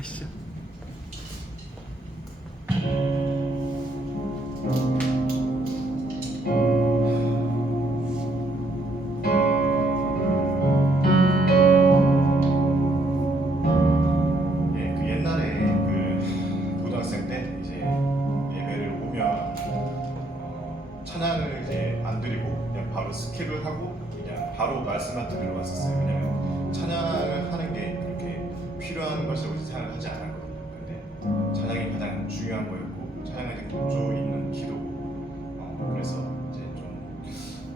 가시죠. 예, 그 옛날에 그 고등학생 때 이제 예배를 오면 찬양을 이제 안 드리고 그냥 바로 스킵을 하고 그냥 바로 말씀만 들으러 갔었어요. 왜냐면 찬양을 하는 게 그렇게 필요한 것이라고 생각을 하지 않았거든요. 근데 찬양이 가장 중요한 거였고 찬양의 기조 있는 기도고 그래서 이제 좀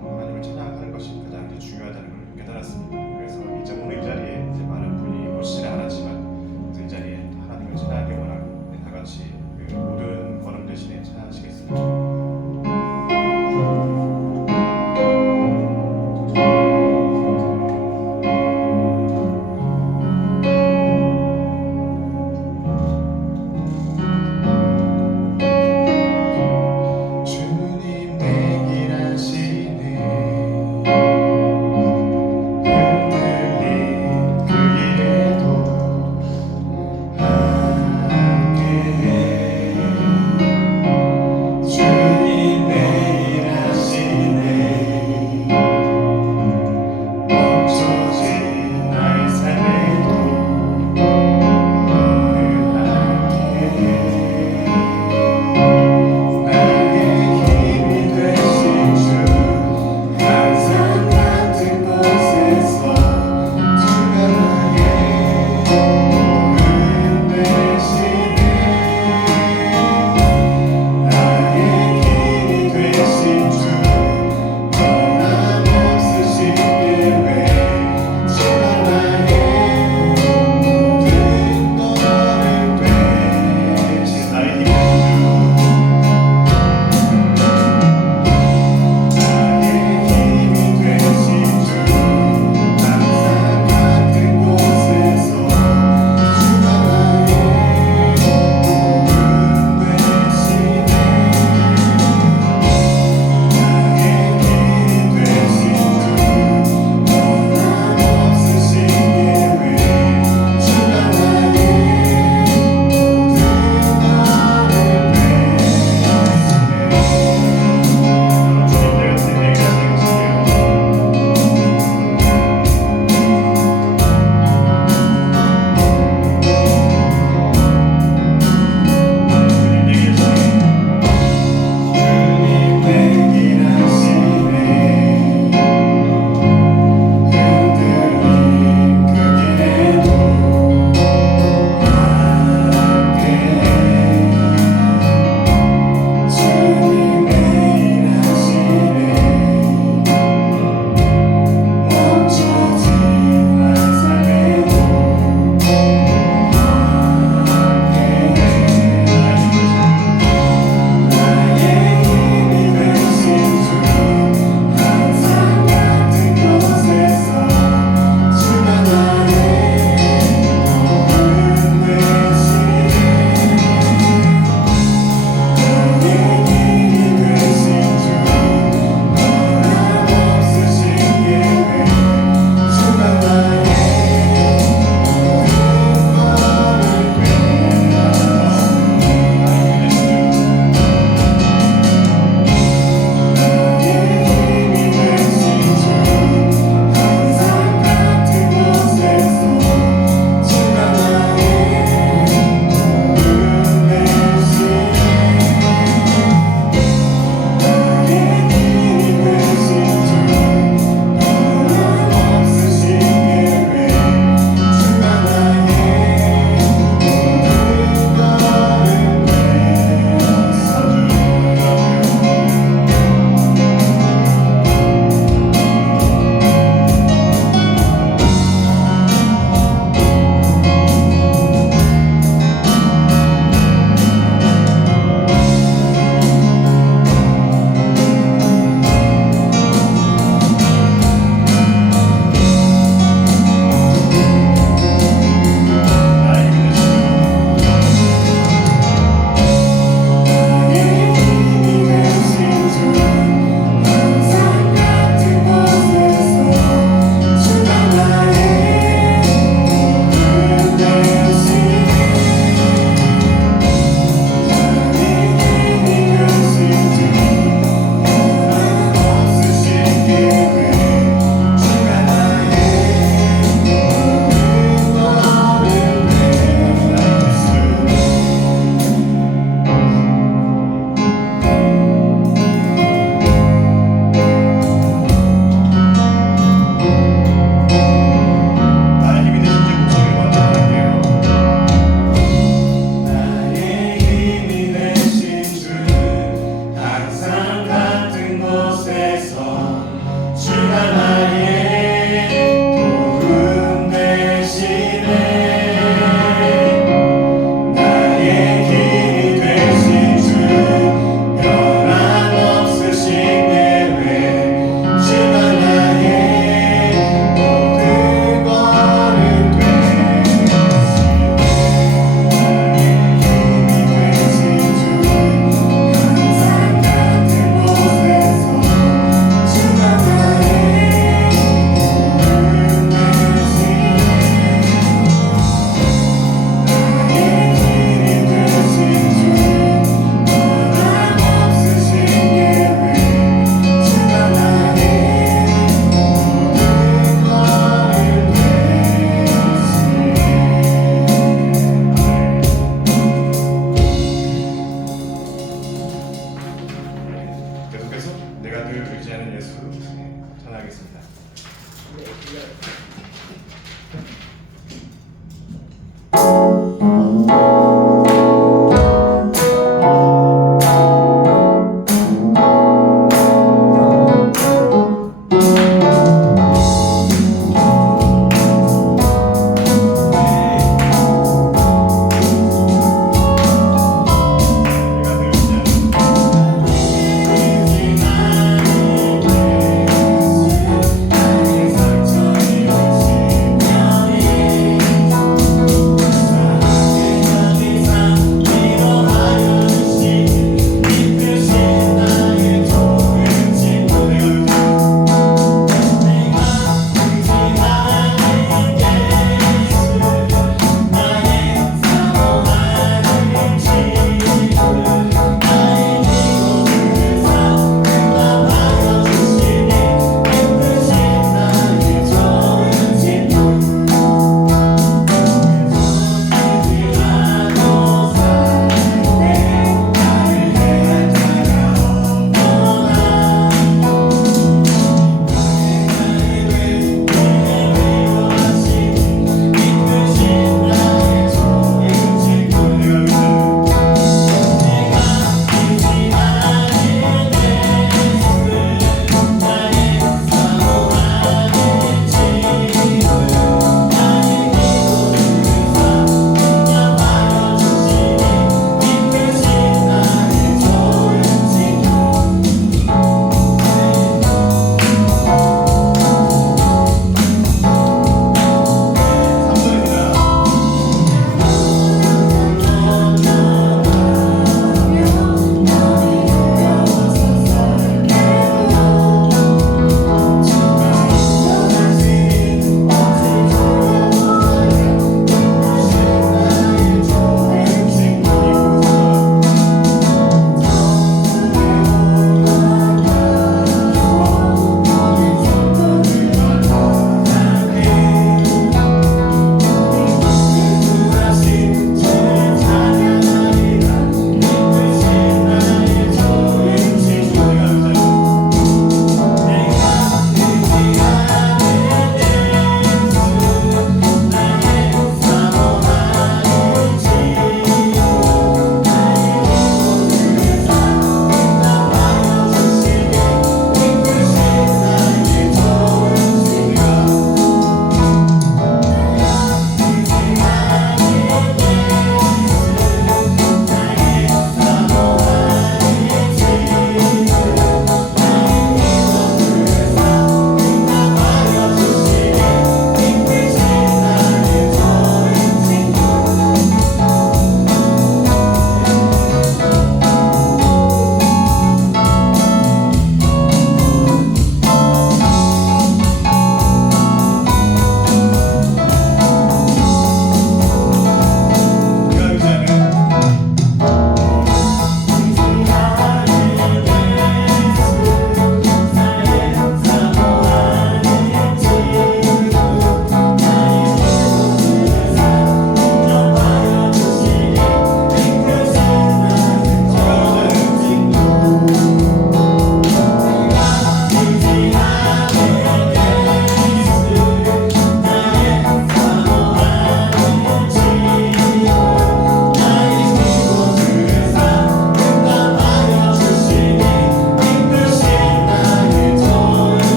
하나님을 찬양하는 것이 가장 이제 중요하다는 걸 깨달았습니다. 그래서 이제 오늘 이 자리에 이제 많은 분이 오시지는 않았지만 그래서 이 자리에 하나님을 찬양하기 원하고 다 같이 그 모든 걸음 대신에 찬양하시겠습니다. 주님 내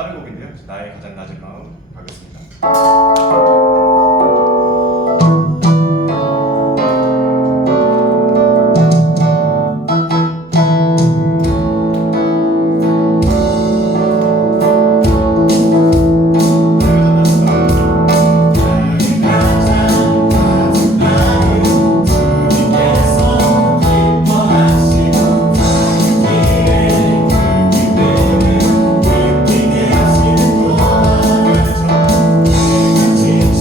빠른 곡인데요. 나의 가장 낮은 마음 가겠습니다. 지쳐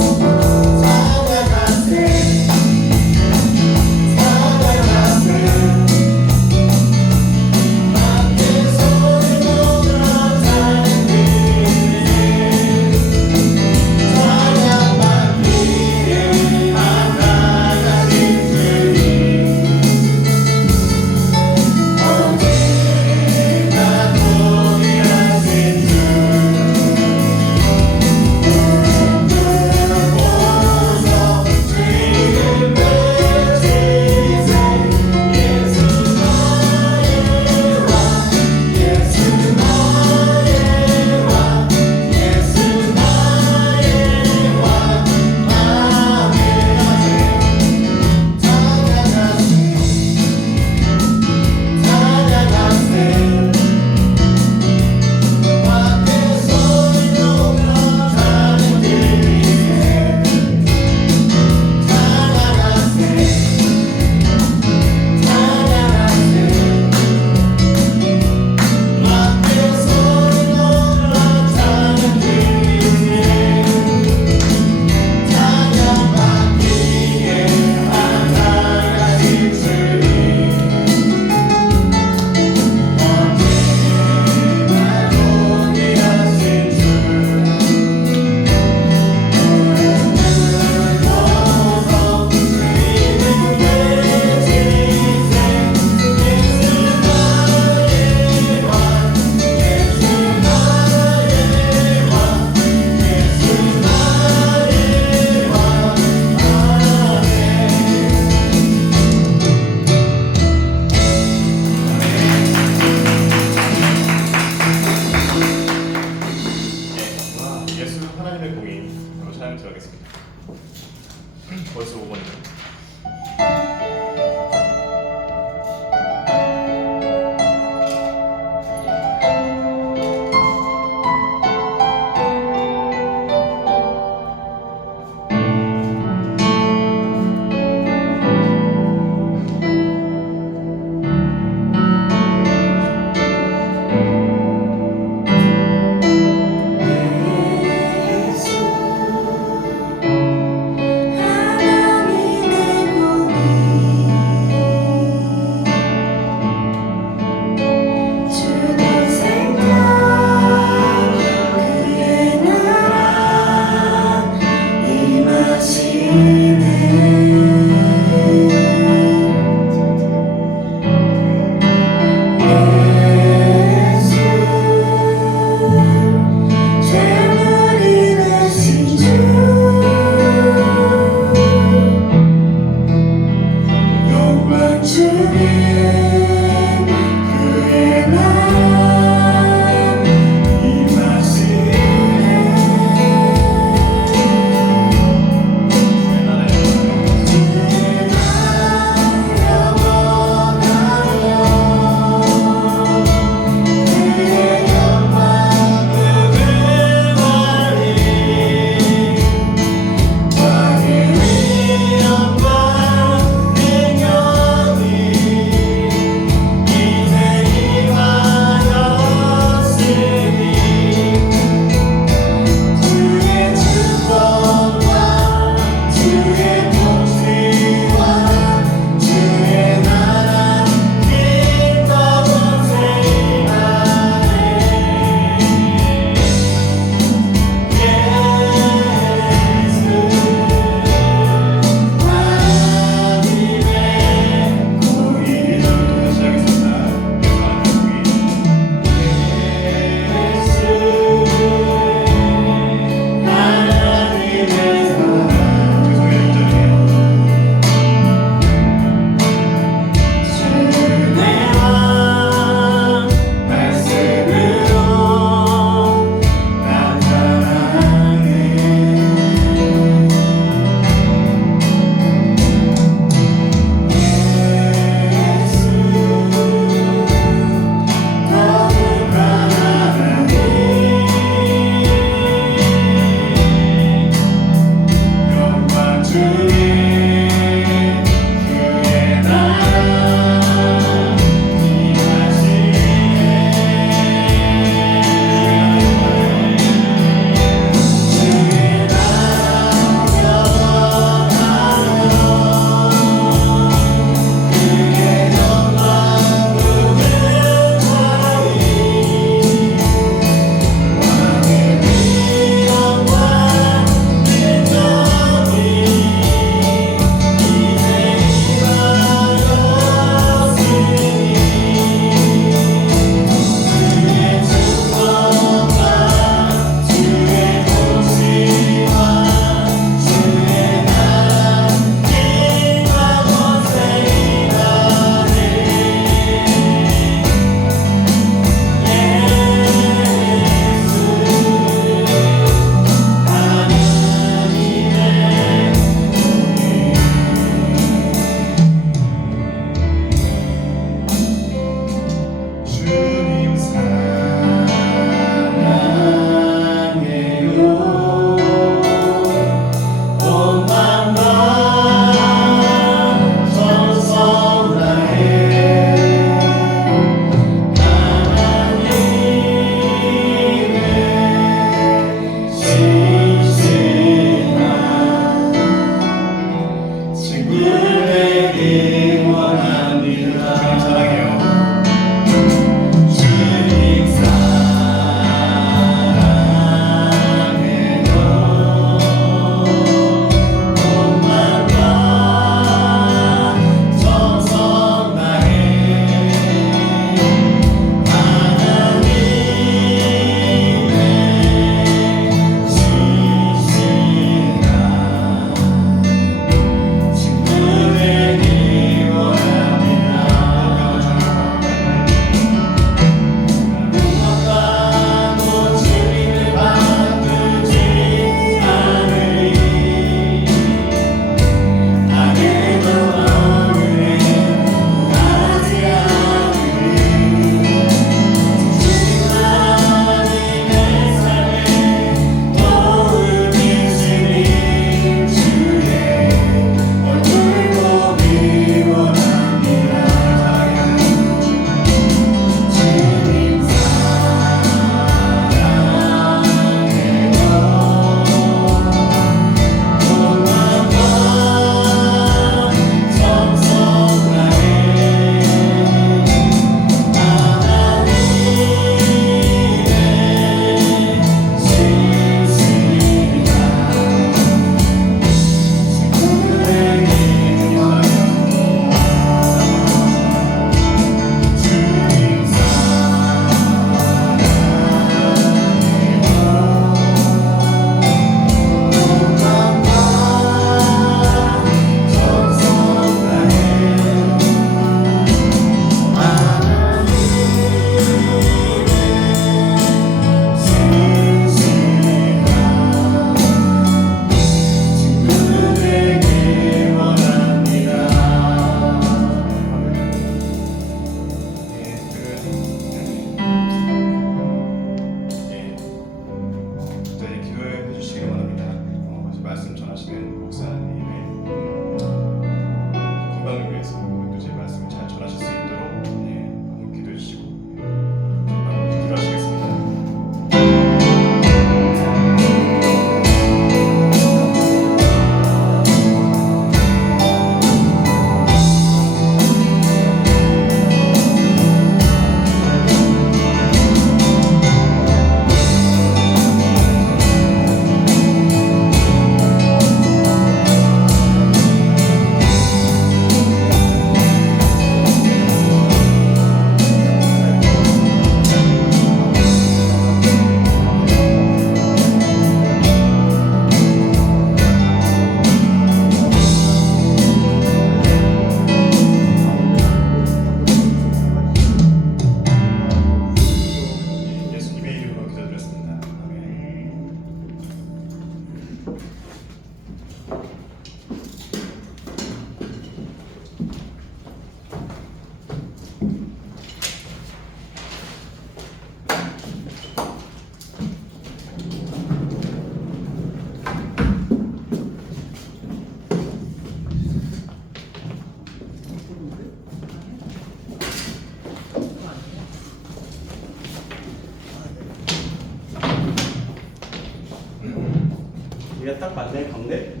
딱 맞네. 가운데?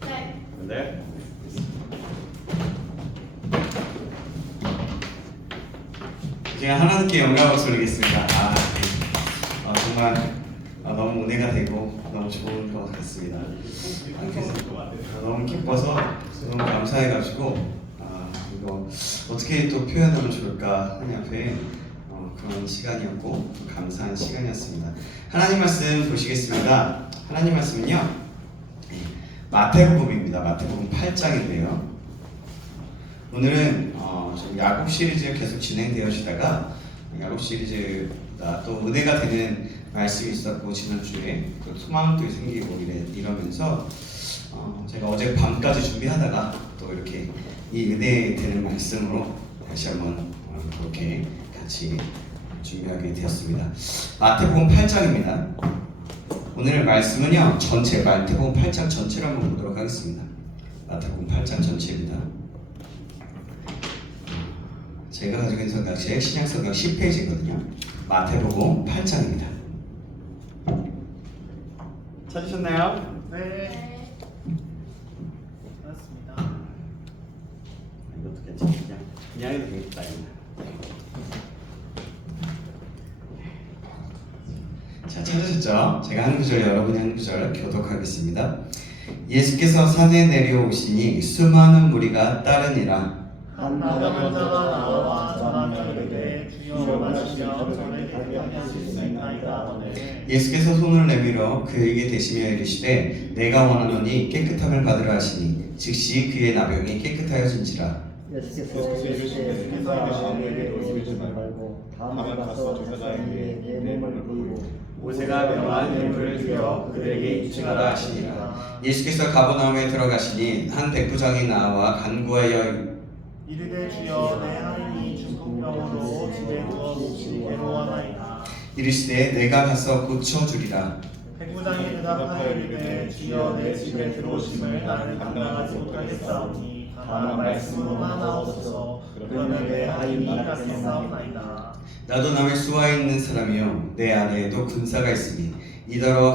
네. 네. 제가 하나님께 영광을 돌리겠습니다. 정말 너무 은혜가 되고 너무 좋은 것 같습니다. 너무 기뻐서 너무 감사해가지고 이거 어떻게 또 표현하면 좋을까 하나님 앞에 그런 시간이었고 또 감사한 시간이었습니다. 하나님 말씀 보시겠습니다. 하나님 말씀은요 마태복음입니다. 마태복음 8장인데요. 오늘은 좀 야곱 시리즈 계속 진행되어지다가 야곱 시리즈가 또 은혜가 되는 말씀이 있었고 지난주에 또 소망도 생기고 이러면서 제가 어제 밤까지 준비하다가 또 이렇게 이 은혜 되는 말씀으로 다시 한번 그렇게 같이 준비하게 되었습니다. 마태복음 8장입니다. 오늘 말씀은요 전체 마태복음 8장 전체를 한번 보도록 하겠습니다. 마태복음 8장 전체입니다. 제가 가지고 있는 성경책 신약성경 10페이지거든요. 마태복음 8장입니다. 찾으셨나요? 네. 맞습니다. 이것도 괜찮아. 그냥 해도 되겠다. 자, 찾으셨죠? 제가 한 구절, 여러분이 한 구절 교독하겠습니다. 예수께서 산에 내려오시니 수많은 무리가 따르니라. 한 나가는 자가 나와 전하며 이르되 주여 말하시며 저를 가게 하실 수 있나이다. 예수께서 손을 내밀어 그에게 대시며 이르시되 내가 원하노니 깨끗함을 받으라 하시니 즉시 그의 나병이 깨끗하여진지라. 예수께서 이르시되 사람에게 보이지 말고 다만 가서 제자에게 내 몸을 보이고 모세가 명한 인물을 들여 그들에게 입증하라 하시니라. 예수께서 가버나움에 들어가시니 한 백부장이 나와 간구하여 이르되 주여 내 하인이 중풍병으로 집에 누워 괴로워하나이다. 이르시되 내가 가서 고쳐주리라. 백부장이 대답하여 이르되 주여 내 집에 들어오심을 나는 감당하지 못하겠사오니 다만 말씀으로만 하옵소서. 그러면 내 하인이 낫겠사오나이다. 나도 남의 수하에 있는 사람이요 내 아래에도 군사가 있으니 이더러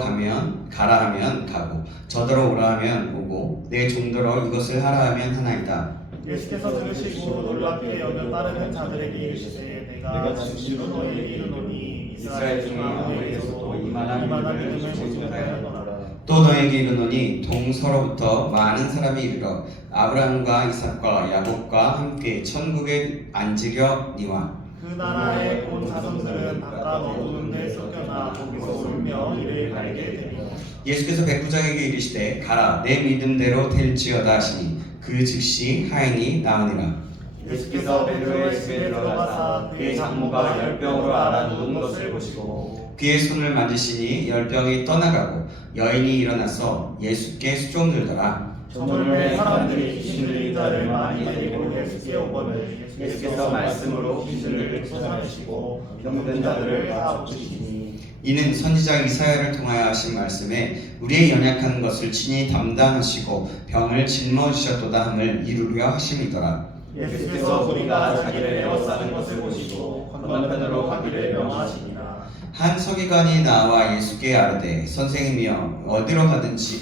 가라 하면 가고 저더러 오라 하면 오고 내 종더러 이것을 하라 하면 하나이다. 예수께서 들으시고 놀랍게 여겨 따르는 자들에게 이르시되 내가 진실로 너희에게 이르노니 이스라엘 중 아무에게서도 이만한 믿음을 보지 못하였노라. 또 너에게 이르노니 동서로부터 많은 사람이 이르러 아브라함과 이삭과 야곱과 함께 천국에 앉으려니와 그 나라의 온 자손들은 바깥 어두운 데 쫓겨나 거기서 울며 이를 갈게 되리라. 예수께서 백부장에게 이르시되 가라 내 믿음대로 될지어다 하시니 그 즉시 하인이 나으니라. 예수께서 베드로의 집에 들어가사 그의 장모가 열병으로 앓아 누운 것을 보시고 그의 손을 만지시니 열병이 떠나가고 여인이 일어나서 예수께 수종들더라. 저물매 사람들이 귀신 들린 자를 많이 데리고 예수께 오거늘 예수께서 말씀으로 귀신들을 쫓아내시고 병든 자들을 다 고치시니 이는 선지자 이사야를 통하여 하신 말씀에 우리의 연약한 것을 친히 담당하시고 병을 짊어지셨도다 함을 이루려 하심이더라. 예수께서 우리가 자기를 에워싸는 것을 보시고 건너편으로 가기를 명하시니라. 한 서기관이 나와 예수께 아뢰되 선생님이여 어디로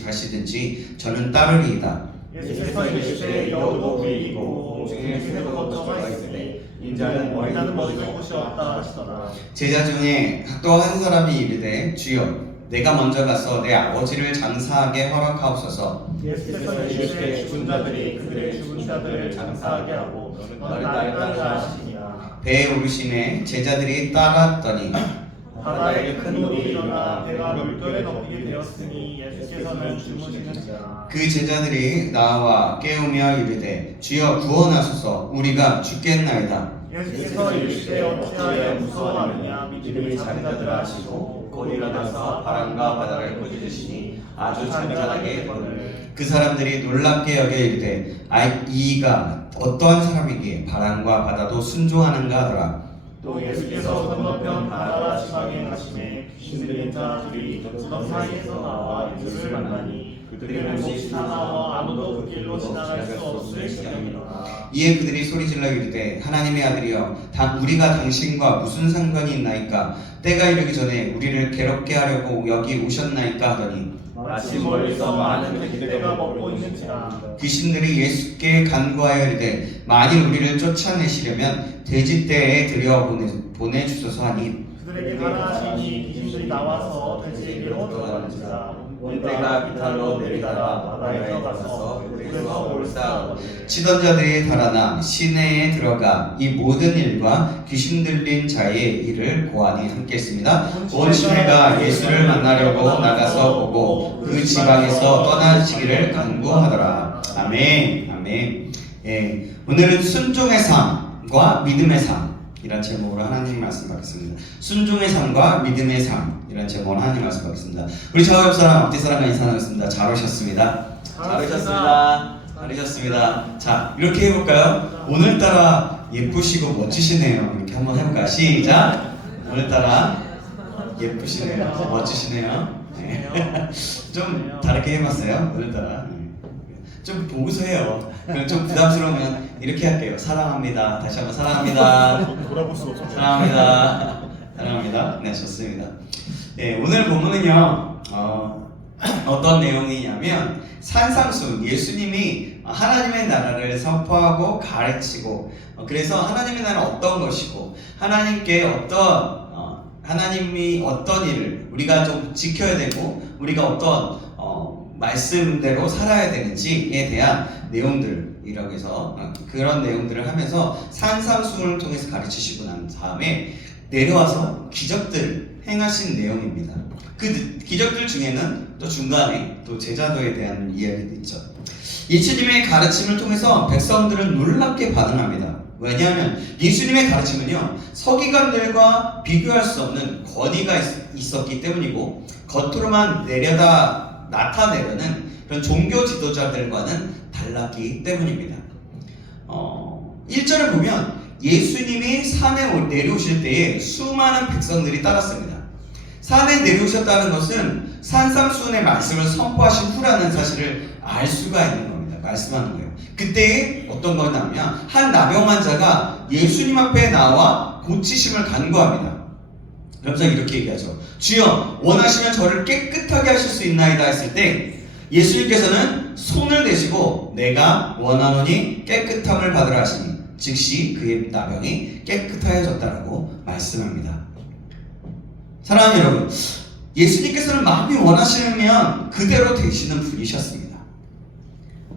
가시든지 저는 따르리이다. 예수께서 이르시되 여우도 부리이고 공중에 새도 걷어가 있으니 인자는 먹을 곳이 없다 하시더라. 제자 중에 또 한 사람이 이르되 주여 내가 먼저 가서 내 아버지를 장사하게 허락하옵소서. 예수께서 이르시되 죽은 자들이 그들의 죽은 자들을 장사하게 하고 너는 나를 따르라 하시니라. 배에 오르시매 제자들이 따랐더니 바다에 큰 물이 일어나 배가 물결에 덮이게 되었으니 예수께서는 주무시는지라. 그 제자들이 나와 깨우며 이르되 주여 구원하소서 우리가 죽겠나이다. 예수께서 이르시되 어찌하여 무서워하느냐 믿음이 작은 자들아 하시고 곧 일어나서 바람과 바다를 꾸짖으시니 아주 잔잔하게 거늘. 그 사람들이 놀랍게 여겨 이르되 이가 어떠한 사람이기에 바람과 바다도 순종하는가 하더라. 또 예수께서 건너편 바다라 지방에 가시매 귀신 들린 자 둘이 무덤 사이에서 나와 예수를 만나니 그들은 몹시 사나워 아무도 그 길로 지나갈 수 없을 지경이로다. 이에 그들이 소리질러 이르되 하나님의 아들이여 우리가 당신과 무슨 상관이 있나이까? 때가 이르기 전에 우리를 괴롭게 하려고 여기 오셨나이까 하더니 마치 멀리서 많은 객대가 먹고 있는지라. 귀신들이 예수께 간구하여 이르되 만일 우리를 쫓아내시려면 돼지떼에 들여 보내주소서 하니 그들에게 가라 하시니 귀신들이 나와서 돼지에게로 들어가는지라. 때가 비탈로 내리다가 바다에 들어가서 물에서 올싸거든. 치던 자들이 달아나 시내에 들어가 이 모든 일과 귀신 들린 자의 일을 고하니 함께 했습니다. 온 시내가 예수를 만나려고 나가서 보고 그 지방에서 떠나시기를 간구하더라. 아멘. 아멘. 예, 오늘은 순종의 삶과 믿음의 삶 이란 제목으로 하나님 말씀 받겠습니다. 순종의 삶과 믿음의 삶 이란 제목으로 하나님 말씀 받겠습니다. 우리 저 옆 사람 앞뒤 사람과 인사하겠습니다. 잘 오셨습니다. 잘 오셨습니다. 잘 오셨습니다. 자, 이렇게 해볼까요? 오늘따라 예쁘시고 멋지시네요. 이렇게 한번 해볼까요? 시작. 오늘따라 예쁘시네요. 멋지시네요. 네. 좀 다르게 해봤어요. 오늘따라. 좀 보고서 해요. 그럼 좀 부담스러우면 이렇게 할게요. 사랑합니다. 다시 한번 사랑합니다. 돌아볼 수가 없어. 사랑합니다. 사랑합니다. 네, 좋습니다. 네, 오늘 본문은요, 어떤 내용이냐면, 산상수, 예수님이 하나님의 나라를 선포하고 가르치고, 그래서 하나님의 나라는 어떤 것이고, 하나님이 어떤 일을 우리가 좀 지켜야 되고, 우리가 어떤 말씀대로 살아야 되는지에 대한 내용들이라고 해서 그런 내용들을 하면서 산상수훈을 통해서 가르치시고 난 다음에 내려와서 기적들 행하신 내용입니다. 그 기적들 중에는 또 중간에 또 제자도에 대한 이야기도 있죠. 예수님의 가르침을 통해서 백성들은 놀랍게 반응합니다. 왜냐하면 예수님의 가르침은요, 서기관들과 비교할 수 없는 권위가 있었기 때문이고, 겉으로만 나타내려는 그런 종교 지도자들과는 달랐기 때문입니다. 1절을 보면 예수님이 산에 내려오실 때에 수많은 백성들이 따랐습니다. 산에 내려오셨다는 것은 산상수훈의 말씀을 선포하신 후라는 사실을 알 수가 있는 겁니다. 말씀하는 거예요. 그때에 어떤 거냐면 한 나병 환자가 예수님 앞에 나와 고치심을 간구합니다. 그러면서 이렇게 얘기하죠. 주여, 원하시면 저를 깨끗하게 하실 수 있나이다 했을 때 예수님께서는 손을 대시고 내가 원하노니 깨끗함을 받으라 하시니 즉시 그의 나병이 깨끗하여졌다라고 말씀합니다. 사랑하는 여러분, 예수님께서는 마음이 원하시면 그대로 되시는 분이셨습니다.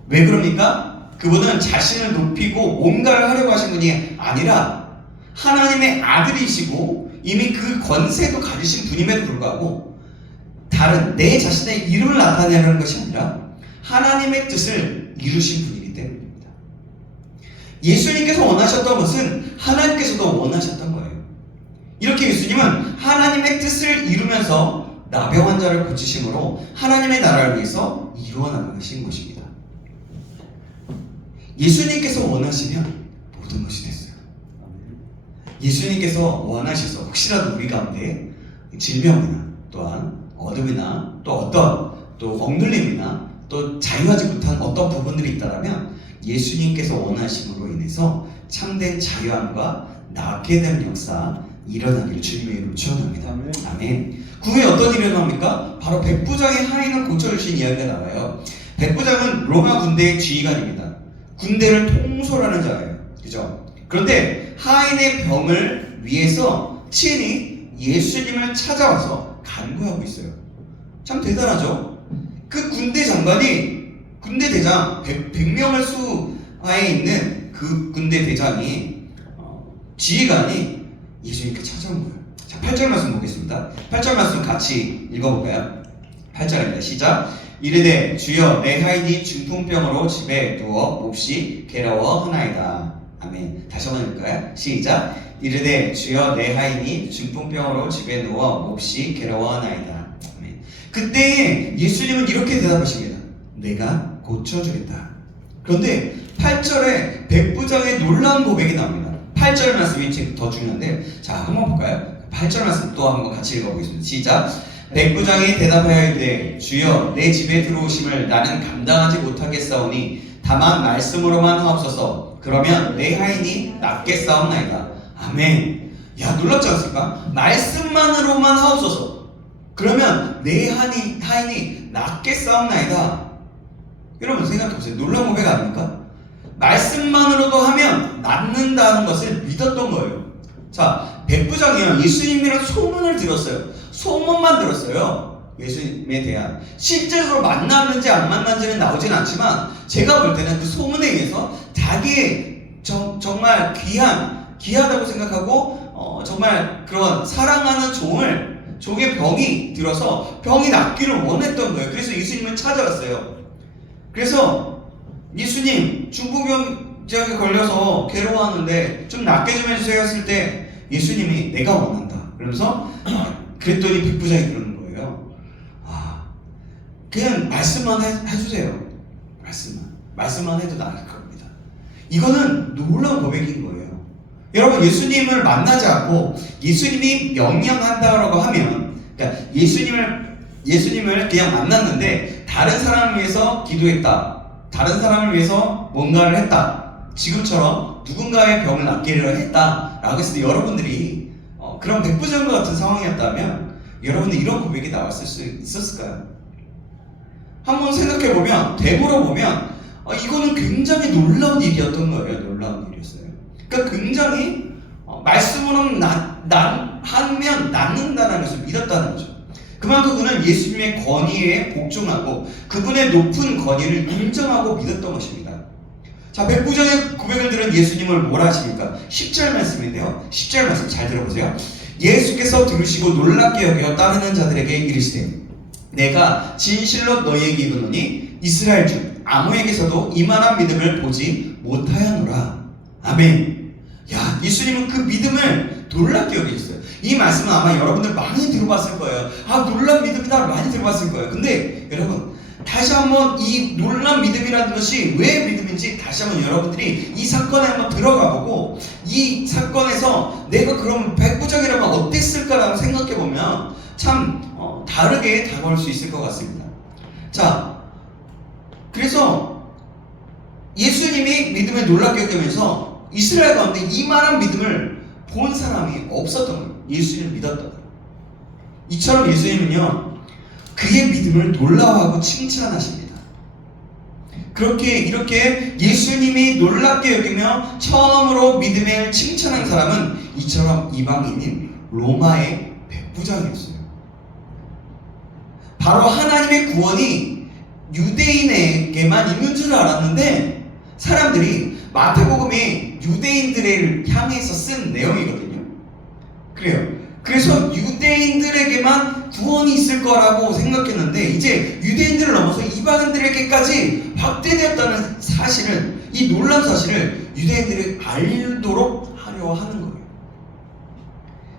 왜 그럽니까? 그분은 자신을 높이고 뭔가를 하려고 하신 분이 아니라 하나님의 아들이시고 이미 그 권세도 가지신 분임에도 불구하고 다른 내 자신의 이름을 나타내려는 것이 아니라 하나님의 뜻을 이루신 분이기 때문입니다. 예수님께서 원하셨던 것은 하나님께서도 원하셨던 거예요. 이렇게 예수님은 하나님의 뜻을 이루면서 나병 환자를 고치심으로 하나님의 나라를 위해서 이루어 나가신 것입니다. 예수님께서 원하시면 모든 것이 됐어요. 예수님께서 원하셔서 혹시라도 우리 가운데 질병이나 또한 어둠이나 또 어떤 또 억눌림이나 또 자유하지 못한 어떤 부분들이 있다면 예수님께서 원하심으로 인해서 참된 자유함과 낫게 되는 역사 일어나길 주님의 이름으로 축원합니다. 아멘. 그 후에 어떤 일이 일어납니까? 바로 백부장의 하인을 고쳐주신 이야기가 나와요. 백부장은 로마 군대의 지휘관입니다. 군대를 통솔하는 자예요. 그죠? 그런데 하인의 병을 위해서 친히 예수님을 찾아와서 간구하고 있어요. 참 대단하죠? 그 군대 장관이 군대 대장 100명을 수하에 있는 그 군대 대장이 지휘관이 예수님께 찾아온 거예요. 자, 8절 말씀 보겠습니다. 8절 말씀 같이 읽어볼까요? 8절입니다. 시작. 이르되 주여 내 하인이 중풍병으로 집에 누워 몹시 괴로워하나이다. 아멘. 다시 한번 읽을까요? 시작. 이르되 주여 내 하인이 중풍병으로 집에 누워 몹시 괴로워하나이다. 아멘. 그때 예수님은 이렇게 대답하십니다. 내가 고쳐주겠다. 그런데 8절에 백부장의 놀라운 고백이 나옵니다. 8절 말씀이 더 중요한데, 자, 한번 볼까요? 8절 말씀 또 한번 같이 읽어보겠습니다. 시작. 백부장이 대답하여 이르되 주여 내 집에 들어오심을 나는 감당하지 못하겠사오니 다만 말씀으로만 하옵소서. 그러면 내 하인이 낫겠사옵나이다. 아멘. 야, 놀랍지 않습니까? 말씀만으로만 하옵소서. 그러면 내 하인이 낫겠사옵나이다. 여러분 생각해보세요. 놀라운 고백 아닙니까? 말씀만으로도 하면 낫는다는 것을 믿었던 거예요. 자, 백부장이요, 예수님이랑 소문을 들었어요. 소문만 들었어요. 예수님에 대한. 실제로 만났는지 안 만났는지는 나오진 않지만 제가 볼 때는 그 소문에 의해서 자기의 정말 귀하다고 생각하고 정말 그런 사랑하는 종의 병이 들어서 병이 낫기를 원했던 거예요. 그래서 예수님을 찾아갔어요. 그래서 예수님, 중풍병자에 걸려서 괴로워하는데 좀 낫게 좀 해주세요 했을 때 예수님이 내가 원한다 그러면서 그랬더니 백부장이 그러는 거예요. 그냥 말씀만 해주세요. 말씀만 해도 나을 겁니다. 이거는 놀라운 고백인 거예요. 여러분, 예수님을 만나지 않고 예수님이 명령한다고 하면, 그러니까 예수님을 그냥 만났는데 다른 사람을 위해서 기도했다, 다른 사람을 위해서 뭔가를 했다, 지금처럼 누군가의 병을 낫기를 했다라고 했을 때 여러분들이 그런 백부장과 같은 상황이었다면 여러분들 이런 고백이 나왔을 수 있었을까요? 한번 생각해보면, 되물어보면 이거는 굉장히 놀라운 일이었던 거예요. 놀라운 일이었어요. 그러니까 굉장히 말씀으로는 하면 낫는다는 것을 믿었다는 거죠. 그만큼 그는 예수님의 권위에 복종하고 그분의 높은 권위를 인정하고 믿었던 것입니다. 자, 백부장의 고백을 들은 예수님을 뭐라 하십니까? 10절 말씀인데요. 10절 말씀 잘 들어보세요. 예수께서 들으시고 놀랍게 여겨 따르는 자들에게 이르시되 내가 진실로 너희에게 이르노니 이스라엘 중 아무에게서도 이만한 믿음을 보지 못하였노라. 아멘. 야, 예수님은 그 믿음을 놀랍게 여기셨어요. 이 말씀은 아마 여러분들 많이 들어봤을 거예요. 놀란 믿음이다 많이 들어봤을 거예요. 근데 여러분, 다시 한번 이 놀란 믿음이라는 것이 왜 믿음인지 다시 한번 여러분들이 이 사건에 한번 들어가 보고 이 사건에서 내가 그럼 백부장이라면 어땠을까라고 생각해보면 참 다르게 다가올 수 있을 것 같습니다. 자, 그래서 예수님이 믿음을 놀랍게 여기면서 이스라엘 가운데 이만한 믿음을 본 사람이 없었던 거예요. 예수님을 믿었던 거예요. 이처럼 예수님은요, 그의 믿음을 놀라워하고 칭찬하십니다. 이렇게 예수님이 놀랍게 여기며 처음으로 믿음을 칭찬한 사람은 이처럼 이방인인 로마의 백부장이었어요. 바로 하나님의 구원이 유대인에게만 있는 줄 알았는데 사람들이 마태복음이 유대인들을 향해서 쓴 내용이거든요. 그래요. 그래서 유대인들에게만 구원이 있을 거라고 생각했는데 이제 유대인들을 넘어서 이방인들에게까지 확대되었다는 사실을, 이 놀라운 사실을 유대인들이 알도록 하려 하는 거예요.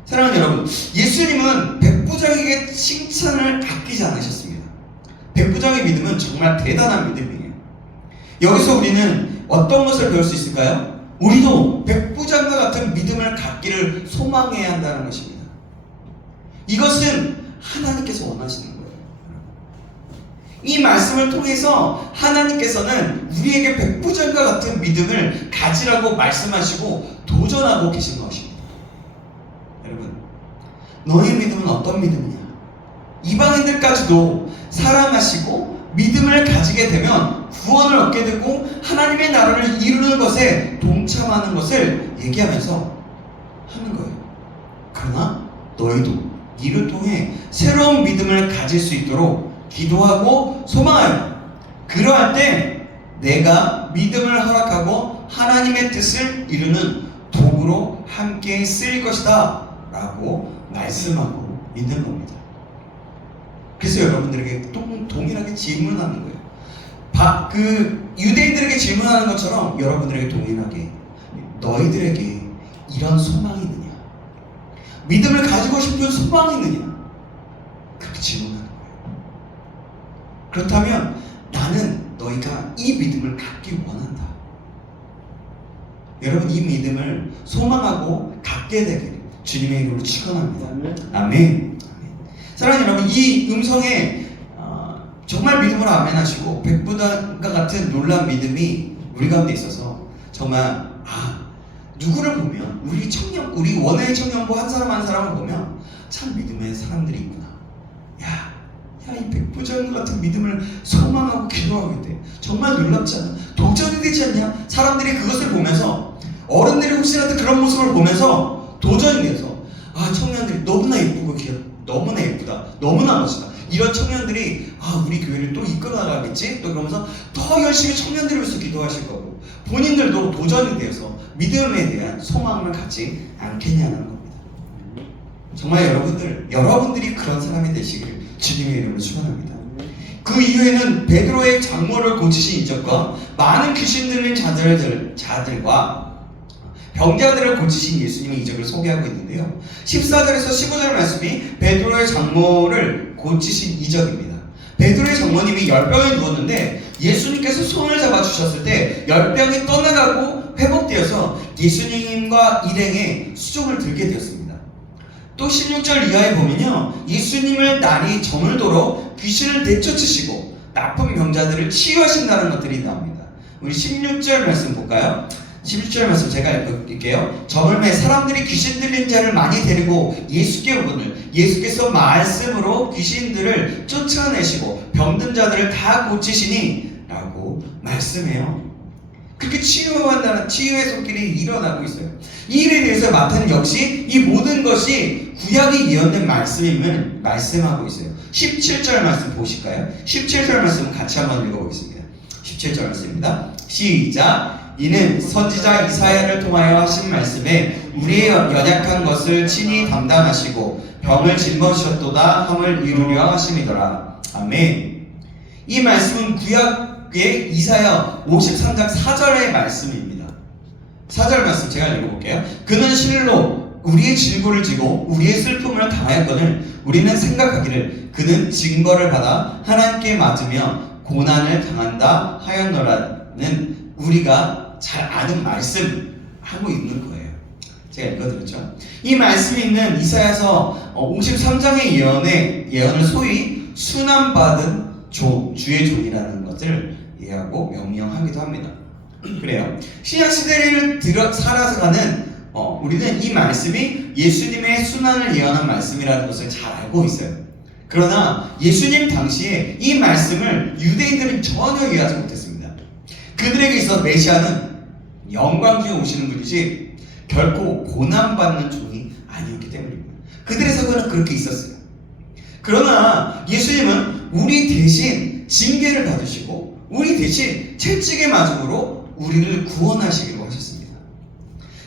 사랑하는 여러분, 예수님은 백부장에게 칭찬을 아끼지 않으셨습니다. 백부장의 믿음은 정말 대단한 믿음이에요. 여기서 우리는 어떤 것을 배울 수 있을까요? 우리도 백부장과 같은 믿음을 갖기를 소망해야 한다는 것입니다. 이것은 하나님께서 원하시는 거예요. 이 말씀을 통해서 하나님께서는 우리에게 백부장과 같은 믿음을 가지라고 말씀하시고 도전하고 계신 것입니다. 여러분, 너의 믿음은 어떤 믿음이냐? 이방인들까지도 사랑하시고 믿음을 가지게 되면 구원을 얻게 되고 하나님의 나라를 이루는 것에 동참하는 것을 얘기하면서 하는 거예요. 그러나 너희도 이를 통해 새로운 믿음을 가질 수 있도록 기도하고 소망하여 그러할 때 내가 믿음을 허락하고 하나님의 뜻을 이루는 도구로 함께 쓰일 것이다 라고 말씀하고 있는 겁니다. 그래서 여러분들에게 동일하게 질문하는 거예요. 그 유대인들에게 질문하는 것처럼 여러분들에게 동일하게 너희들에게 이런 소망이 있느냐? 믿음을 가지고 싶은 소망이 있느냐? 그렇게 질문하는 거예요. 그렇다면 나는 너희가 이 믿음을 갖기 원한다. 여러분, 이 믿음을 소망하고 갖게 되기를 주님의 이름으로 축원합니다. 아멘. 사랑하는 여러분, 이 음성에 정말 믿음으로 아멘하시고 백부단과 같은 놀라운 믿음이 우리 가운데 있어서 정말 누구를 보면 우리 원외 청년부 한 사람 한 사람을 보면 참 믿음의 사람들이 있구나. 이 백부장 같은 믿음을 소망하고 기도하고 있대. 정말 놀랍지 않아? 도전이 되지 않냐? 사람들이 그것을 보면서, 어른들이 혹시라도 그런 모습을 보면서 도전이 돼서 청년들이 너무나 예쁘고 너무나 예쁘다, 너무나 멋지다, 이런 청년들이 우리 교회를 또 이끌어 나가겠지? 또 그러면서 더 열심히 청년들을 위해서 기도하실 거고, 본인들도 도전이 되어서 믿음에 대한 소망을 갖지 않겠냐는 겁니다. 정말 여러분들이 그런 사람이 되시기를 주님의 이름으로 축원합니다. 그 이후에는 베드로의 장모를 고치신 이적과 많은 귀신 들린 자들과 병자들을 고치신 예수님의 이적을 소개하고 있는데요. 14절에서 15절 말씀이 베드로의 장모를 고치신 이적입니다. 베드로의 장모님이 열병에 누웠는데 예수님께서 손을 잡아주셨을 때 열병이 떠나가고 회복되어서 예수님과 일행의 수종을 들게 되었습니다. 또 16절 이하에 보면요, 예수님을 날이 저물도록 귀신을 내쫓으시고 나쁜 병자들을 치유하신다는 것들이 나옵니다. 우리 16절 말씀 볼까요? 16절 말씀 제가 읽을게요. 저물매 사람들이 귀신 들린 자를 많이 데리고 예수께 오거늘 예수께서 말씀으로 귀신들을 쫓아내시고 병든 자들을 다 고치시니 라고 말씀해요. 그렇게 치유한다는 치유의 손길이 일어나고 있어요. 이 일에 대해서 마태는 역시 이 모든 것이 구약이 예언된 말씀임을 말씀하고 있어요. 17절 말씀 보실까요? 17절 말씀 같이 한번 읽어보겠습니다. 17절 말씀입니다. 시작. 이는 선지자 이사야를 통하여 하신 말씀에 우리의 연약한 것을 친히 담당하시고 병을 짊어지셨도다 함을 이루려 하심이더라. 아멘. 이 말씀은 구약의 이사야 53장 4절의 말씀입니다. 4절 말씀 제가 읽어볼게요. 그는 실로 우리의 질고를 지고 우리의 슬픔을 당하였거늘 우리는 생각하기를 그는 징벌을 받아 하나님께 맞으며 고난을 당한다 하였노라는 우리가 잘 아는 말씀 하고 있는 거예요. 제가 읽어드렸죠. 이 말씀이 있는 이사야서 53장의 예언을 소위 순환받은 주의 종이라는 것을 이해하고 명명하기도 합니다. 그래요. 신약시대를 살아가는 우리는 이 말씀이 예수님의 순환을 예언한 말씀이라는 것을 잘 알고 있어요. 그러나 예수님 당시에 이 말씀을 유대인들은 전혀 이해하지 못했습니다. 그들에게 있어 메시아는 영광 중에 오시는 분이지 결코 고난받는 종이 아니었기 때문입니다. 그들의 사고는 그렇게 있었어요. 그러나 예수님은 우리 대신 징계를 받으시고 우리 대신 채찍의 맞음으로 우리를 구원하시기로 하셨습니다.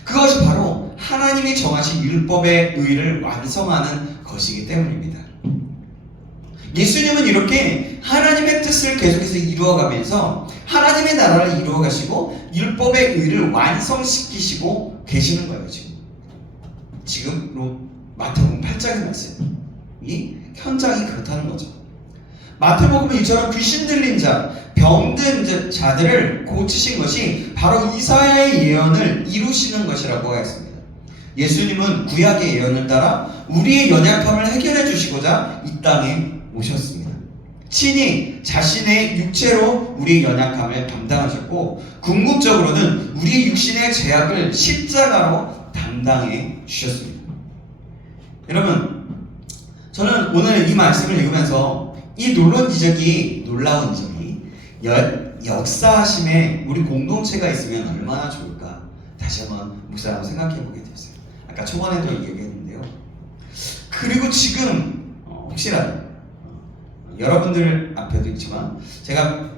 그것이 바로 하나님이 정하신 율법의 의를 완성하는 것이기 때문입니다. 예수님은 이렇게 하나님의 뜻을 계속해서 이루어가면서 하나님의 나라를 이루어가시고 율법의 의를 완성시키시고 계시는 거예요. 지금 마태복음 8장의 말씀이 현장이 그렇다는 거죠. 마태복음은 이처럼 귀신 들린 자, 병든 자들을 고치신 것이 바로 이사야의 예언을 이루시는 것이라고 하였습니다. 예수님은 구약의 예언을 따라 우리의 연약함을 해결해 주시고자 이 땅에 오셨습니다. 친히 자신의 육체로 우리의 연약함을 담당하셨고 궁극적으로는 우리의 육신의 죄악을 십자가로 담당해 주셨습니다. 여러분, 저는 오늘 이 말씀을 읽으면서 이 놀라운 이적이 역사하심에 우리 공동체가 있으면 얼마나 좋을까 다시 한번 묵상하고 생각해 보게 되었어요. 아까 초반에도 얘기했는데요. 그리고 지금 혹시라도 여러분들 앞에도 있지만 제가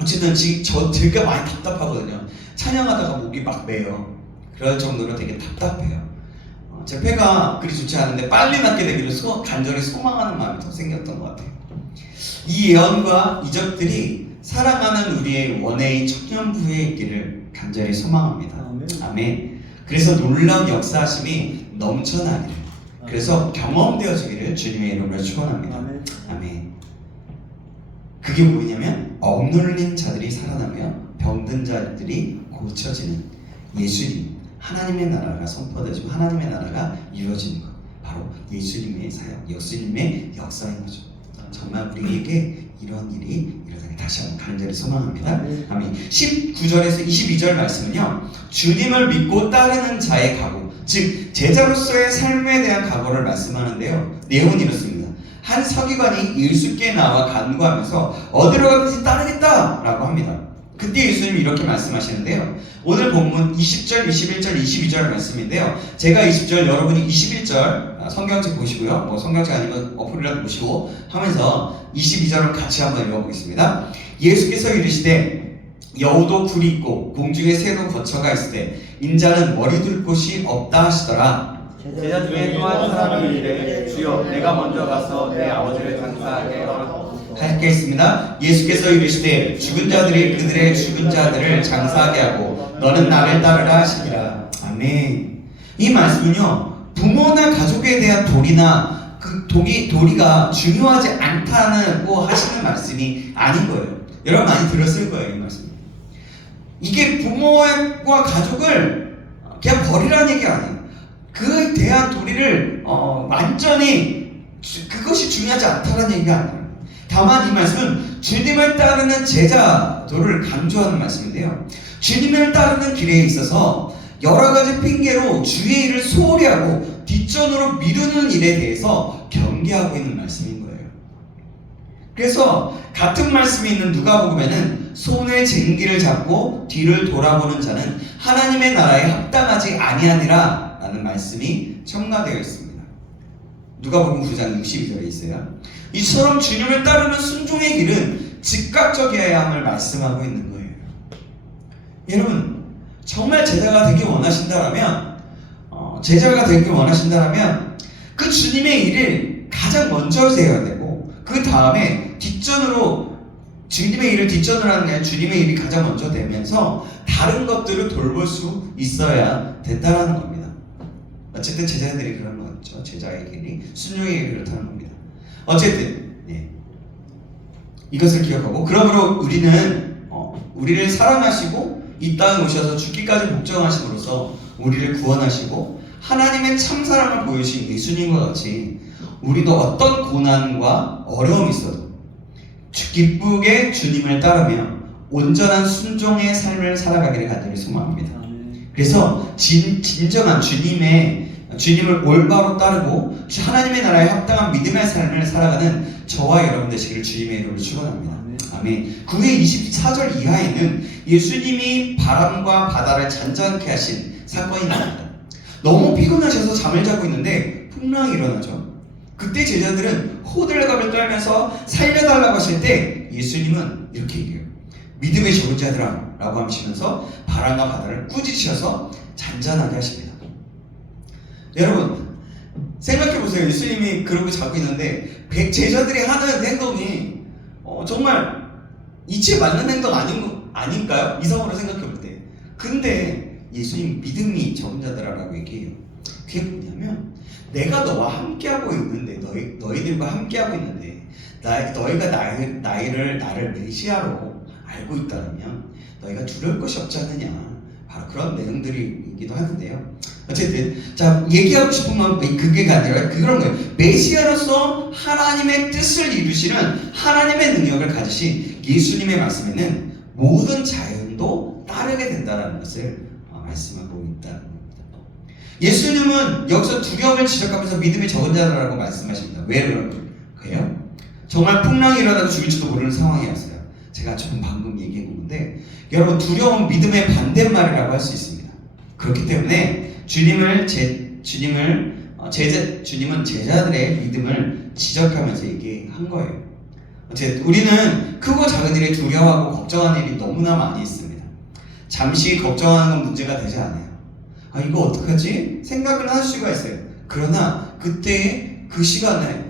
어쨌든 제가 많이 답답하거든요. 찬양하다가 목이 막 메요. 그럴 정도로 되게 답답해요. 제 폐가 그리 좋지 않은데 빨리 낫게 되기를 간절히 소망하는 마음이 더 생겼던 것 같아요. 이 예언과 이적들이 사랑하는 우리의 원외의 청년부의 있기를 간절히 소망합니다. 아멘. 그래서 놀라운 역사하심이 넘쳐나기를, 그래서 경험되어지기를 주님의 이름으로 축원합니다. 아멘. 그게 뭐냐면 억눌린 자들이 살아나며 병든 자들이 고쳐지는 예수님, 하나님의 나라가 선포되고 하나님의 나라가 이루어지는 것, 바로 예수님의 사역, 예수님의 역사인 거죠. 정말 우리에게 이런 일이 일어나게 다시 한번 간절히 소망합니다. 아멘. 19절에서 22절 말씀은요, 주님을 믿고 따르는 자의 각오, 즉 제자로서의 삶에 대한 각오를 말씀하는데요. 내용은 이렇습니다. 한 서기관이 예수께 나와 간구하면서 어디로 가든지 따르겠다라고 합니다. 그때 예수님이 이렇게 말씀하시는데요. 오늘 본문 20절, 21절, 22절 말씀인데요. 제가 20절, 여러분이 21절 성경책 보시고요. 뭐 성경책 아니면 어플이라도 보시고 하면서 22절을 같이 한번 읽어보겠습니다. 예수께서 이르시되 여우도 굴이 있고 공중에 새로 거처가 있을 때 인자는 머리 둘 곳이 없다 하시더라. 제자 중에 또 한 사람이 이르되 주여 내가 먼저 가서 내 아버지를 장사하게 하라. 하겠습니다. 예수께서 이르시되 죽은 자들이 그들의 죽은 자들을 장사하게 하고 너는 나를 따르라 하시니라. 아멘. 이 말씀은요, 부모나 가족에 대한 도리나 그 도리가 중요하지 않다고 하시는 말씀이 아닌 거예요. 여러분 많이 들었을 거예요, 이 말씀. 이게 부모와 가족을 그냥 버리라는 얘기가 아니에요. 그에 대한 도리를 완전히 그것이 중요하지 않다는 얘기가 아니에요. 다만 이 말씀은 주님을 따르는 제자도를 강조하는 말씀인데요. 주님을 따르는 길에 있어서 여러 가지 핑계로 주의 일을 소홀히 하고 뒷전으로 미루는 일에 대해서 경계하고 있는 말씀인 거예요. 그래서 같은 말씀이 있는 누가복음에는 손에 쟁기를 잡고 뒤를 돌아보는 자는 하나님의 나라에 합당하지 아니하니라 라는 말씀이 첨가되어 있습니다. 누가복음 9장 62절에 있어요. 이처럼 주님을 따르는 순종의 길은 즉각적이어야 함을 말씀하고 있는 거예요. 여러분 정말 제자가 되기 원하신다라면 그 주님의 일을 가장 먼저 해야 되고 그 다음에 주님의 일을 뒷전으로 하는 게 아니라 주님의 일이 가장 먼저 되면서 다른 것들을 돌볼 수 있어야 된다는 겁니다. 어쨌든 제자들이 그런 거죠. 제자의 길이 순종의 길이 그렇다는 겁니다. 어쨌든 이것을 기억하고 그러므로 우리를 사랑하시고 이 땅에 오셔서 죽기까지 복종하심으로써 우리를 구원하시고 하나님의 참사랑을 보여주신 예수님과 같이 우리도 어떤 고난과 어려움이 있어도 기쁘게 주님을 따르며 온전한 순종의 삶을 살아가기를 간절히 소망합니다. 그래서 진정한 주님을 올바로 따르고 하나님의 나라에 합당한 믿음의 삶을 살아가는 저와 여러분 되시기를 주님의 이름으로 축원합니다. 아멘. 9회 24절 이하에는 예수님이 바람과 바다를 잔잔케 하신 사건이 나옵니다. 너무 피곤하셔서 잠을 자고 있는데 풍랑이 일어나죠. 그때 제자들은 호들갑을 떨면서 살려달라고 하실 때 예수님은 이렇게 얘기해요. 믿음의 적은 자들아 라고 하시면서 바람과 바다를 꾸짖으셔서 잔잔하게 하십니다. 여러분 생각해보세요. 예수님이 그러고 자고 있는데 제자들이 하는 행동이 정말 이치에 맞는 행동 아닌가요? 이성으로 생각해볼 때. 근데 예수님 믿음이 적은 자들아라고 얘기해요. 그게 뭐냐면 내가 너와 함께하고 있는데 너희들과 함께하고 있는데 너희가 나를 메시아로 알고 있다면 너희가 두려울 것이 없지 않느냐. 바로 그런 내용들이기도 하는데요. 어쨌든 자 얘기하고 싶은 건 그게 아니라 그런 거예요. 메시아로서 하나님의 뜻을 이루시는 하나님의 능력을 가지신 예수님의 말씀에는 모든 자연도 따르게 된다는 것을 말씀하고 있다는 겁니다. 예수님은 여기서 두려움을 지적하면서 믿음이 적은 자라고 말씀하십니다. 왜 그런 거예요? 정말 풍랑이 일어나도 죽일지도 모르는 상황이었어요. 제가 조금 방금 얘기해 보는데 여러분 두려움은 믿음의 반대말이라고 할 수 있습니다. 그렇기 때문에 주님은 제자들의 믿음을 지적하면서 얘기한 거예요. 어쨌든 우리는 크고 작은 일에 두려워하고 걱정하는 일이 너무나 많이 있습니다. 잠시 걱정하는 건 문제가 되지 않아요. 이거 어떡하지? 생각을 할 수가 있어요. 그러나 그때 그 시간에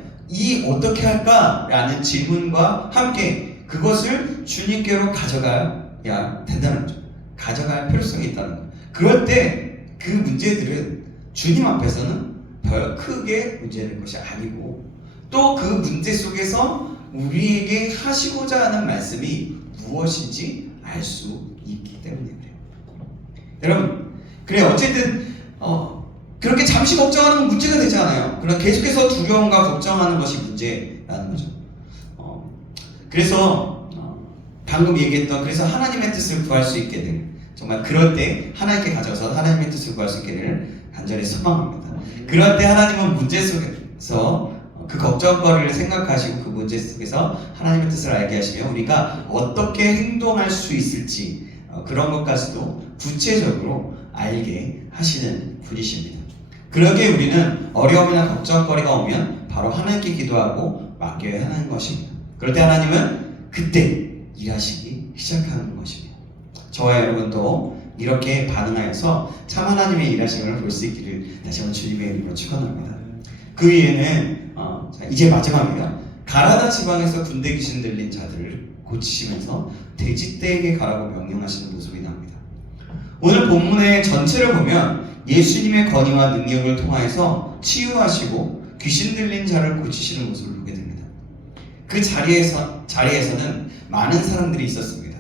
어떻게 할까라는 질문과 함께 그것을 주님께로 가져가야 된다는 거죠. 가져갈 필요성이 있다는 거예요. 그럴 때 그 문제들은 주님 앞에서는 별 크게 문제될 것이 아니고 또 그 문제 속에서 우리에게 하시고자 하는 말씀이 무엇인지 알 수 있기 때문에 그래요. 여러분, 그래 어쨌든 그렇게 잠을 잠시 걱정하는 건 문제가 되지 않아요. 그러나 계속해서 두려움과 걱정하는 것이 문제라는 거죠. 그래서 방금 얘기했던 그래서 하나님의 뜻을 구할 수 있게 될 정말 그럴 때 하나님께 가져가서 하나님의 뜻을 구할 수 있게 를 간절히 소망합니다. 그럴 때 하나님은 문제 속에서 그 걱정거리를 생각하시고 그 문제 속에서 하나님의 뜻을 알게 하시며 우리가 어떻게 행동할 수 있을지 그런 것까지도 구체적으로 알게 하시는 분이십니다. 그러기에 우리는 어려움이나 걱정거리가 오면 바로 하나님께 기도하고 맡겨야 하는 것입니다. 그럴 때 하나님은 그때 일하시기 시작하는 것입니다. 저와 여러분도 이렇게 반응하여서 참 하나님의 일하심을 볼 수 있기를 다시 한번 주님의 이름으로 축원합니다. 그 위에는 이제 마지막이에요. 가라다 지방에서 군대 귀신 들린 자들을 고치시면서 돼지떼에게 가라고 명령하시는 모습이 나옵니다. 오늘 본문의 전체를 보면 예수님의 권위와 능력을 통하여서 치유하시고 귀신 들린 자를 고치시는 모습을 보게 됩니다. 그 자리에서는 많은 사람들이 있었습니다.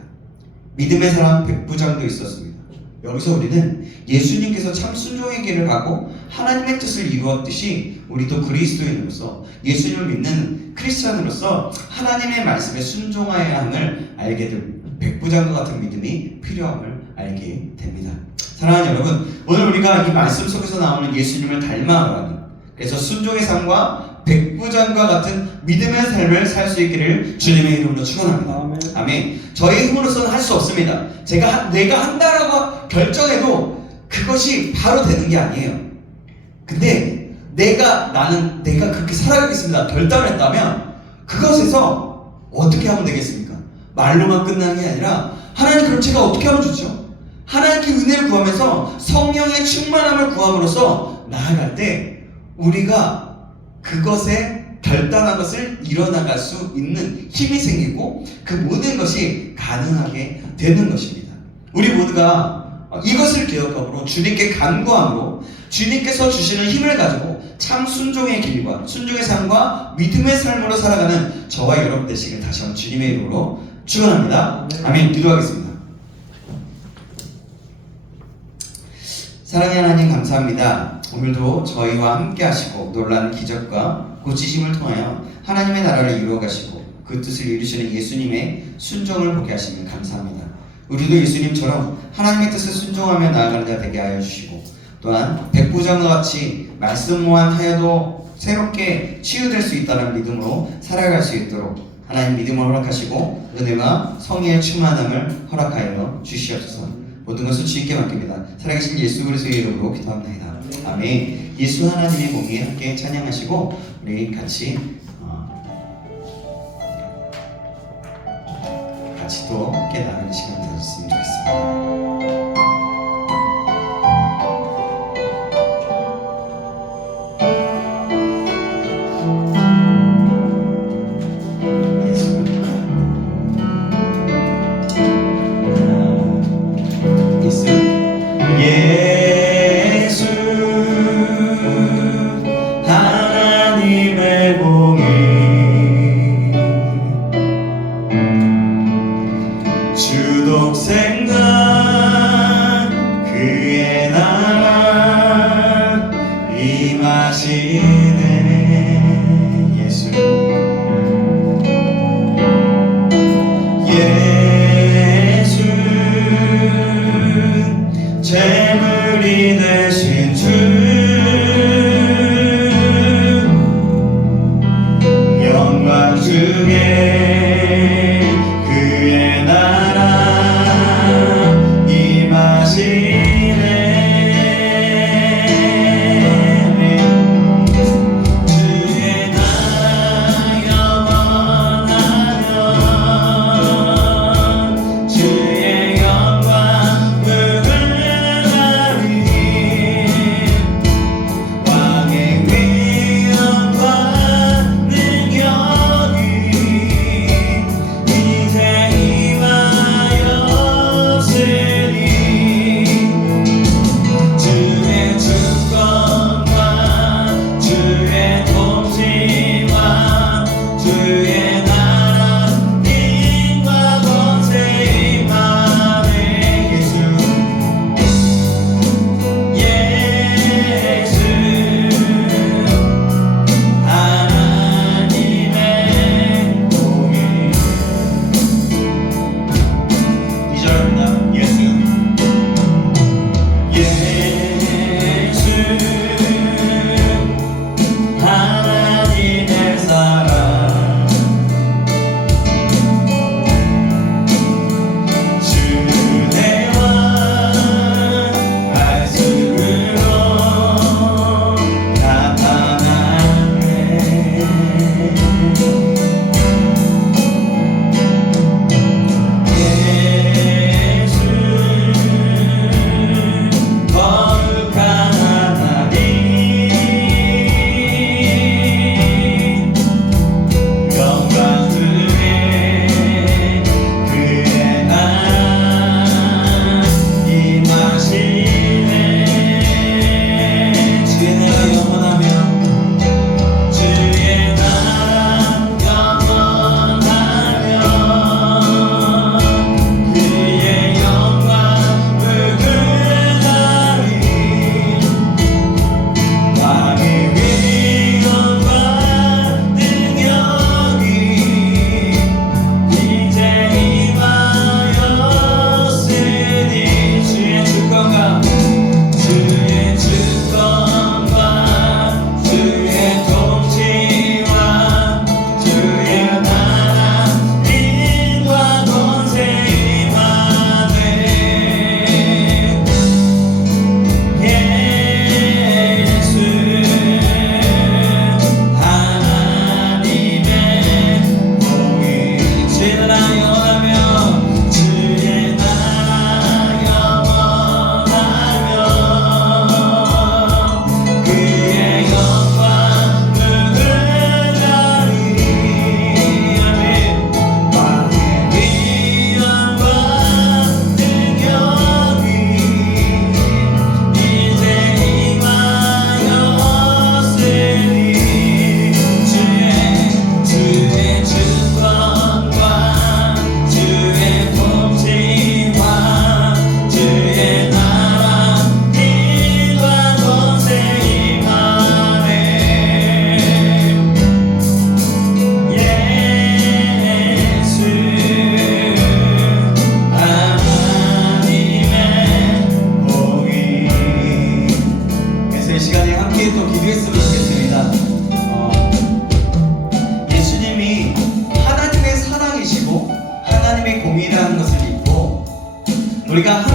믿음의 사람 백부장도 있었습니다. 여기서 우리는 예수님께서 참 순종의 길을 가고 하나님의 뜻을 이루었듯이 우리도 그리스도인으로서 예수님을 믿는 크리스찬으로서 하나님의 말씀에 순종하여야 함을 알게 될 백부장과 같은 믿음이 필요함을 알게 됩니다. 사랑하는 여러분, 오늘 우리가 이 말씀 속에서 나오는 예수님을 닮아가는 그래서 순종의 삶과 백부장과 같은 믿음의 삶을 살 수 있기를 주님의 이름으로 축원합니다. 아멘. 저의 힘으로서는 할 수 없습니다. 내가 한다라고 결정해도 그것이 바로 되는 게 아니에요. 근데 내가 그렇게 살아가겠습니다. 결단을 했다면 그것에서 어떻게 하면 되겠습니까? 말로만 끝나는 게 아니라 하나님 그럼 제가 어떻게 하면 좋죠? 하나님께 은혜를 구하면서 성령의 충만함을 구함으로써 나아갈 때 우리가 그것에 결단한 것을 이뤄나갈 수 있는 힘이 생기고 그 모든 것이 가능하게 되는 것입니다. 우리 모두가 이것을 기억함으로 주님께 간구함으로 주님께서 주시는 힘을 가지고 참 순종의 길과 순종의 삶과 믿음의 삶으로 살아가는 저와 여러분 되시길 다시 한번 주님의 이름으로 축원합니다. 아멘. 기도하겠습니다. 사랑의 하나님 감사합니다. 오늘도 저희와 함께 하시고 놀라운 기적과 고치심을 통하여 하나님의 나라를 이루어 가시고 그 뜻을 이루시는 예수님의 순종을 보게 하시면 감사합니다. 우리도 예수님처럼 하나님의 뜻을 순종하며 나아가는 자 되게 하여 주시고 또한 백부장과 같이 말씀만 하여도 새롭게 치유될 수 있다는 믿음으로 살아갈 수 있도록 하나님 믿음을 허락하시고 은혜와 성의의 충만함을 허락하여 주시옵소서. 모든 것을 주님께 맡깁니다. 살아계신 예수 그리스도의 이름으로 기도합니다. 아멘. 예수 하나님의 몸이 함께 찬양하시고 우리 같이 또 함께 나누는 시간 되었으면 좋겠습니다. 죄물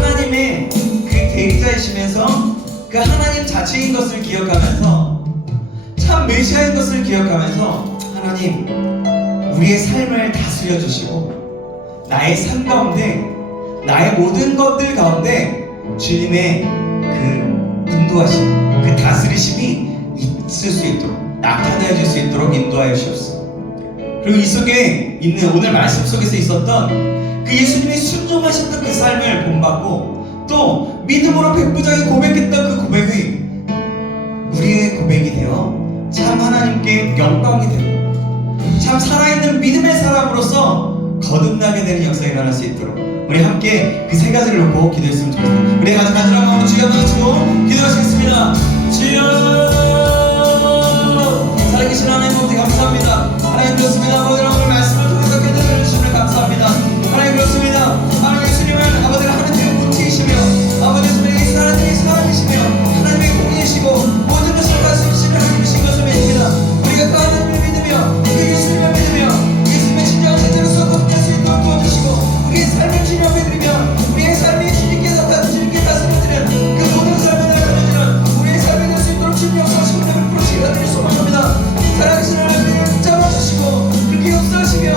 하나님의 그 대리자이시면서 그 하나님 자체인 것을 기억하면서 참 메시아인 것을 기억하면서 하나님 우리의 삶을 다스려 주시고 나의 삶 가운데 나의 모든 것들 가운데 주님의 그 인도하심 그 다스리심이 있을 수 있도록 나타내어 줄 수 있도록 인도하여 주옵소서. 그리고 이 속에 있는 오늘 말씀 속에서 있었던 그 예수님이 순종하셨던 그 삶을 본받고 또 믿음으로 백부장이 고백했던 그 고백이 우리의 고백이 되어 참 하나님께 영광이 되고 참 살아있는 믿음의 사람으로서 거듭나게 되는 역사가 일어날 수 있도록 우리 함께 그 세 가지를 놓고 기도했으면 좋겠습니다. 우리 같이 가지런 마음으로 주여 한번 기도하시겠습니다. 주여 살아계신 하나님 아버지 감사합니다. 하나님 그렇습니다. 아버지랑 오늘 말씀을 통해서 깨달아 주시면 감사합니다. 하나님 그렇습니다. 하나님 예수님은 아버지가 하나님의 문체이시며 아버지 예수님이 하나님의 사랑이시며 하나님의 공이시고 모든 것을 다스리시는 하나님이신 것을 믿습니다. 우리가 그 하나님을 믿으며 그 예수님을 믿으며 예수님의 진정한 제자로서 거듭날 수 있도록 도와주시고 우리의 삶을 주님 앞에 드리며 우리의 삶이 주님께 다스려드리는 그 모든 삶을 나타내주는 우리의 삶이 될 수 있도록 주님 역사하시고 내를 부르시기를 드릴 소망합니다. 살아계신 하나님을 붙잡아주시고 그렇게 역사하시며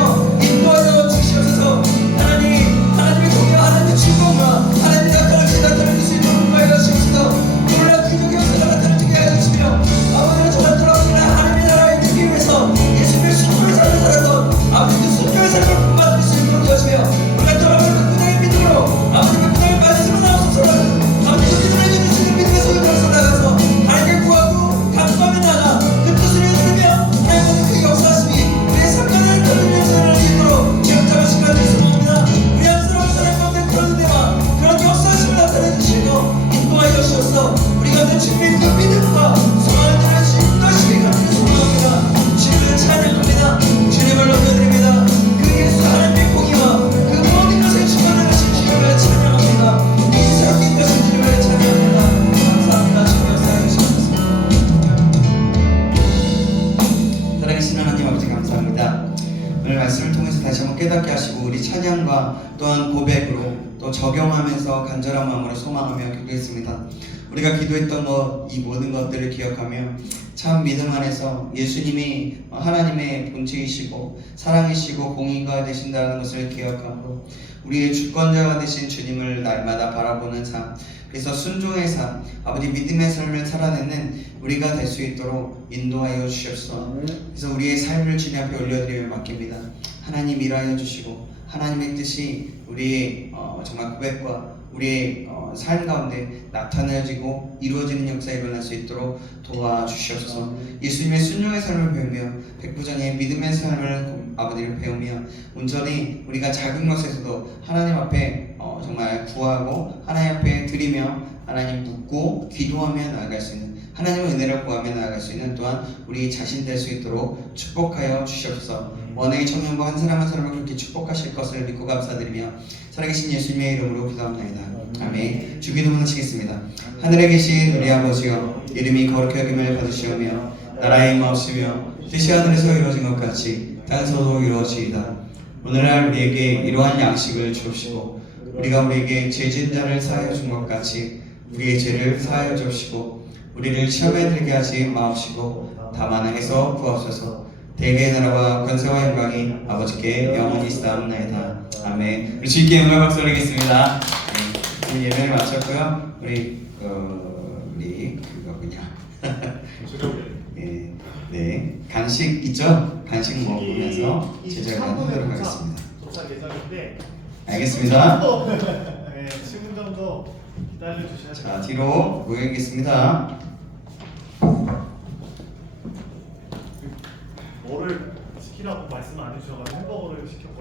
인도하여 주시옵소서. 하나님의 동료 하나님의 즐거움과 하나님의 나타낼 수 있도록 인도하여 주시옵소서. 놀라운 기적의 역사가 나타내주게 해주시며 아버지는 정말 돌아오시는 하나님의 나라에 들기 위해서 예수님의 순종의 삶을 살았던 아버지 그 순종의 삶을 본받을 수 있도록 도와주시며 우리가 돌아오는 그 구장의 믿음으로 아버지 그 구장의 빠지시고 나옵소서. 아버지 그 믿음을 해주시는 믿음의 소유자로서 나가서 하나님께 구하고 감사하며 나가 그 뜻을 이루며 하나님의 그 역사하심이 우리의 삶과를 거듭내는 삶을 이도록 기억잡으시고 하시옵소서. 우리 안쓰러운 사람 가운데 그런 은혜와 그런 역사하심을 나타내 주시고 인도하여 주셔서 우리 가운데 주님의 그 믿음과 소망을 들어주시 인도하시기 간절히 소망합니다. 주님을 찬양합니다. 주님을 높여드립니다. 그 예수 하나님의 공의와 그 모든 것에 충만하신 주님을 찬양합니다. 인사롭게 하신 주님을 찬양합니다. 감사합니다. 주님 역사해 주시옵소서. 살아계신 하나님 아버지 감사합니다. 오늘 말씀을 통해서 다시 한번 깨닫게 하시고 우리 찬양과 또한 고백으로 또 적용하면서 간절한 마음으로 소망하며 기도했습니다. 우리가 기도했던 것, 이 모든 것들을 기억하며 참 믿음 안에서 예수님이 하나님의 본체이시고 사랑이시고 공의가 되신다는 것을 기억하고 우리의 주권자가 되신 주님을 날마다 바라보는 삶, 그래서 순종의 삶, 아버지 믿음의 삶을 살아내는 우리가 될 수 있도록 인도하여 주시옵소서. 그래서 우리의 삶을 주님 앞에 올려드리며 맡깁니다. 하나님 일하여 주시고 하나님의 뜻이 우리의 정말 고백과 우리의 삶 가운데 나타내지고 이루어지는 역사가 일어날 수 있도록 도와주시옵소서. 예수님의 순종의 삶을 배우며 백부장의 믿음의 삶을 아버지를 배우며 온전히 우리가 작은 것에서도 하나님 앞에 정말 구하고 하나님 앞에 드리며 하나님 묻고 기도하며 나아갈 수 있는 하나님의 은혜를 구하며 나아갈 수 있는 또한 우리 자신 될 수 있도록 축복하여 주시옵소서. 원의 청년부 한 사람 한 사람을 그렇게 축복하실 것을 믿고 감사드리며 살아계신 예수님의 이름으로 기도합니다. 아멘. 주기도문 하시겠습니다. 하늘에 계신 우리 아버지여 이름이 거룩히 여김을 받으시오며 나라의 임하옵시며 뜻이 하늘에서 이루어진 것 같이 땅에서도 이루어지이다. 오늘날 우리에게 이러한 양식을 주옵시고 우리가 우리에게 죄 지은 자를 사하여 준 것 같이 우리의 죄를 사하여 주옵시고 우리를 시험에 들게 하지 마옵시고 다만 악에서 구하옵소서. 대개의 나라와 권세와 영광이 아버지께 영원히 있사옵나이다. 아멘. 우리 주님께 영광 박수 올리겠습니다. 네, 예배를 마쳤고요. 우리 그거 뭐냐? 네, 간식 있죠? 간식 먹으면서 제자가 하도록 하겠습니다. 도착 예정인데 알겠습니다. 10분 정도 기다려 주셔야 돼요. 자, 뒤로 모여겠습니다. 뭐를 시키라고 말씀 안 해주셔가지고 햄버거를 시켰거든요.